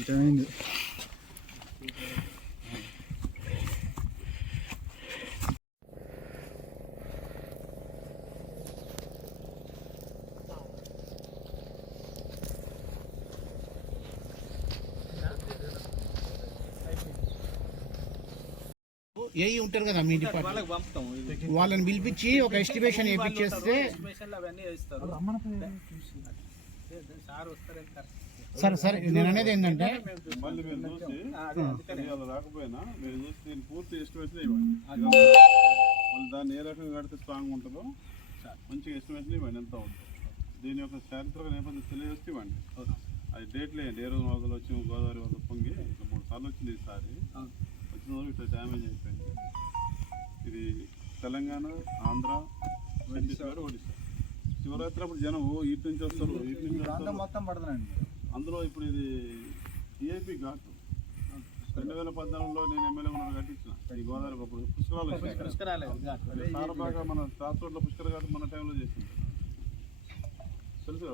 ఇటమైంది AE ఉంటారు కదా మీ department, వాళ్ళని పిలిపించి ఒక ఎస్టిమేషన్ వేయించేస్తే సరే సరే. నేను అనేది ఏంటంటే మళ్ళీ మీరు చూసి రాకపోయినా మీరు చూసి దీన్ని పూర్తి ఎస్టిమేషన్ ఇవ్వండి. మళ్ళీ దాన్ని ఏ రకంగా కడితే స్ట్రాంగ్ ఉంటుందో మంచిగా ఎస్టిమేషన్ ఇవ్వండి. ఎంత అవుతుంది దీని యొక్క చారిత్రక నేపథ్యం తెలియజేస్తే ఇవ్వండి. అది డేట్లు వేయండి. ఏ రోజు వరదలు వచ్చి గోదావరి వరద పొంగి 3 సార్లు వచ్చింది. ఈసారి వచ్చిన రోజు ఇట్లా డ్యామేజ్ అయిపోయింది. ఇది తెలంగాణ, ఆంధ్ర, ఛత్తీస్గఢ్, ఒడిశా. శివరాత్రి అప్పుడు జనం ఇటు నుంచి వస్తారు, ఇటు నుంచి మొత్తం పడుతుందండి. అందులో ఇప్పుడు ఇది ఈఐపీ ఘాట్ 2014లో నేను ఎమ్మెల్యే ఉన్నాను కట్టించిన ఈ గోదావరి అప్పుడు పుష్కరాలు సారబాగా మన ట్రాన్స్పోర్ట్లో పుష్కర ఘాట్ మన టైంలో చేసింది. తెలుసు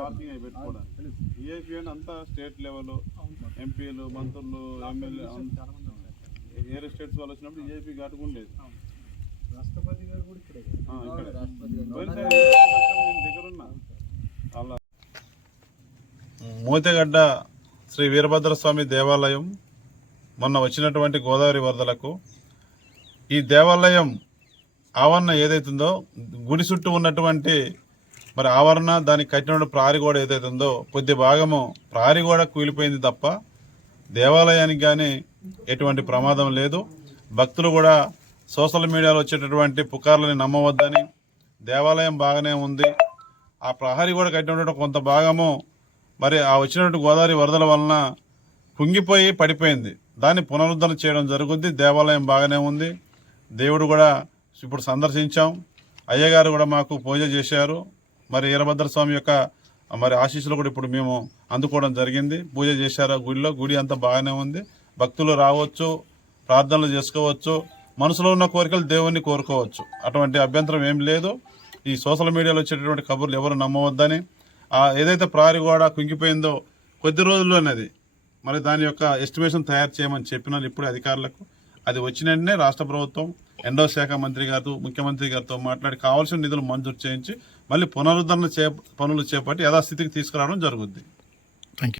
పార్కింగ్ అయి పెట్టుకోవడానికి. ఈఐపీ అని అంతా స్టేట్ లెవెల్ ఎంపీలు, మంత్రులు, ఎమ్మెల్యే వేరే స్టేట్స్ వాళ్ళు వచ్చినప్పుడు ఈఐపీ ఘాట్ ఉండేది. రాష్ట్రపతి గారు కూడా ఇక్కడ దగ్గరున్నా. అలా మోతెగడ్డ శ్రీ వీరభద్రస్వామి దేవాలయం మొన్న వచ్చినటువంటి గోదావరి వరదలకు ఈ దేవాలయం ఆవరణ ఏదైతుందో గుడి చుట్టూ ఉన్నటువంటి మరి ఆవరణ దానికి కట్టిన ప్రహరీ గోడ ఏదైతుందో కొద్ది భాగము ప్రహరీ గోడ కూలిపోయింది తప్ప దేవాలయానికి కానీ ఎటువంటి ప్రమాదం లేదు. భక్తులు కూడా సోషల్ మీడియాలో వచ్చేటటువంటి పుకార్లని నమ్మవద్దని, దేవాలయం బాగానే ఉంది. ఆ ప్రహరీ గోడ కట్టినటువంటి కొంత భాగము మరి ఆ వచ్చినటువంటి గోదావరి వరదల వలన కుంగిపోయి పడిపోయింది. దాన్ని పునరుద్ధరణ చేయడం జరుగుద్ది. దేవాలయం బాగానే ఉంది. దేవుడు కూడా ఇప్పుడు సందర్శించాం. అయ్యగారు కూడా మాకు పూజ చేశారు. మరి వీరభద్రస్వామి యొక్క మరి ఆశీస్సులు కూడా ఇప్పుడు మేము అందుకోవడం జరిగింది. పూజ చేశారు గుడిలో. గుడి అంతా బాగానే ఉంది. భక్తులు రావచ్చు, ప్రార్థనలు చేసుకోవచ్చు, మనసులో ఉన్న కోరికలు దేవుణ్ణి కోరుకోవచ్చు. అటువంటి అభ్యంతరం ఏం లేదు. ఈ సోషల్ మీడియాలో వచ్చేటటువంటి కబుర్లు ఎవరు నమ్మవద్దని, ఏదైతే ప్రహరీ గోడ కుంగిపోయిందో కొద్ది రోజుల్లోనేది మరి దాని యొక్క ఎస్టిమేషన్ తయారు చేయమని చెప్పినారు ఇప్పుడు అధికారులకు. అది వచ్చిన వెంటనే రాష్ట్ర ప్రభుత్వం ఎండో శాఖ మంత్రి గారు, ముఖ్యమంత్రి గారితో మాట్లాడి కావాల్సిన నిధులు మంజూరు చేయించి మళ్ళీ పునరుద్ధరణ పనులు చేపట్టి యథాస్థితికి తీసుకురావడం జరుగుద్ది.